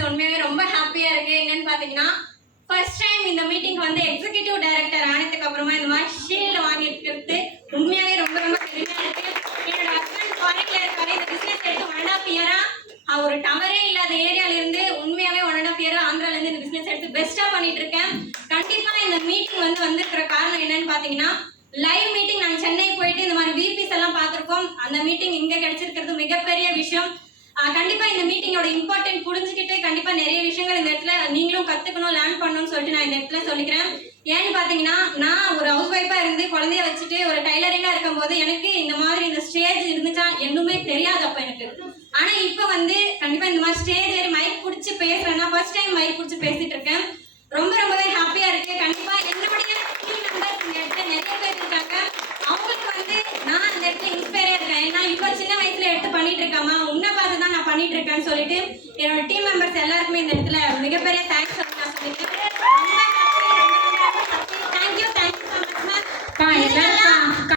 So உண்மையாகவே ரொம்ப ஹாப்பியாக இருக்குது. என்னன்னு பார்த்தீங்கன்னா ஃபர்ஸ்ட் டைம் இந்த மீட்டிங் வந்து எக்ஸிக்யூட்டிவ் டைரக்டர் ஆனதுக்கு அப்புறமா இந்த மாதிரி ஷீல்டு வாங்கியிருக்கிறது உண்மையாகவே ரொம்ப ரொம்ப பெருமையாக இருக்குது. என்னோட ஹஸ்பண்ட் ஃபாரின்ல இருக்காரு. இந்த பிஸ்னஸ் எடுத்து 1.5 இயராக ஒரு டவரே இல்லாத ஏரியால இருந்து உண்மையாகவே 1.5 இயராக ஆந்திராலேருந்து இந்த பிஸ்னஸ் எடுத்து பெஸ்ட்டாக பண்ணிட்டு இருக்கேன். கண்டிப்பாக இந்த மீட்டிங் வந்திருக்கிற காரணம் என்னன்னு பார்த்தீங்கன்னா லைவ் மீட்டிங் நாங்கள் சென்னை போயிட்டு இந்த மாதிரி விபிஸ் எல்லாம் பார்த்துருக்கோம். அந்த மீட்டிங் இங்கே கிடைச்சிருக்கிறது மிகப்பெரிய விஷயம். கண்டிப்பா இந்த மீட்டிங்கோட இம்பார்ட்டன்ட் புரிஞ்சுக்கிட்டு கண்டிப்பா நிறைய விஷயங்கள் இந்த இடத்துல நீங்களும் கத்துக்கணும், லேர்ன் பண்ணணும்னு சொல்லிட்டு நான் இந்த இடத்துல சொல்லிக்கிறேன். ஏன்னு பாத்தீங்கன்னா நான் ஒரு ஹவுஸ் ஒய்ஃபா இருந்து குழந்தைய வச்சுட்டு ஒரு டைலரிங்கா இருக்கும்போது எனக்கு இந்த மாதிரி இந்த ஸ்டேஜ் இருந்துச்சா என்னுமே தெரியாது அப்ப எனக்கு. ஆனா இப்ப கண்டிப்பா இந்த மாதிரி ஸ்டேஜ் ஏறி மைக் பிடிச்சி பேசுறேன்னா ஃபர்ஸ்ட் டைம் மைக் பிடிச்சி பேசிட்டு இருக்கேன். ரொம்பவே ஹாப்பியா இருக்கு. கண்டிப்பா என்னுடைய டீம் மெம்பர்ஸ் இந்த இடத்துல நிறைய பேர் இருக்காங்க. அவங்களுக்கு நான் இந்த இடத்துல இன்ஸ்பயரா இருக்கேன். ஏன்னா இப்ப சின்ன வயசுல எடுத்து பண்ணிட்டு இருக்காமா உன்னை பார்த்து தான் நான் பண்ணிட்டு இருக்கேன்னு சொல்லிட்டு என்னோட டீம் மெம்பர்ஸ் எல்லாருக்குமே இந்த இடத்துல மிகப்பெரிய தேங்க்ஸ் நான் சொல்லிக்கிறேன்.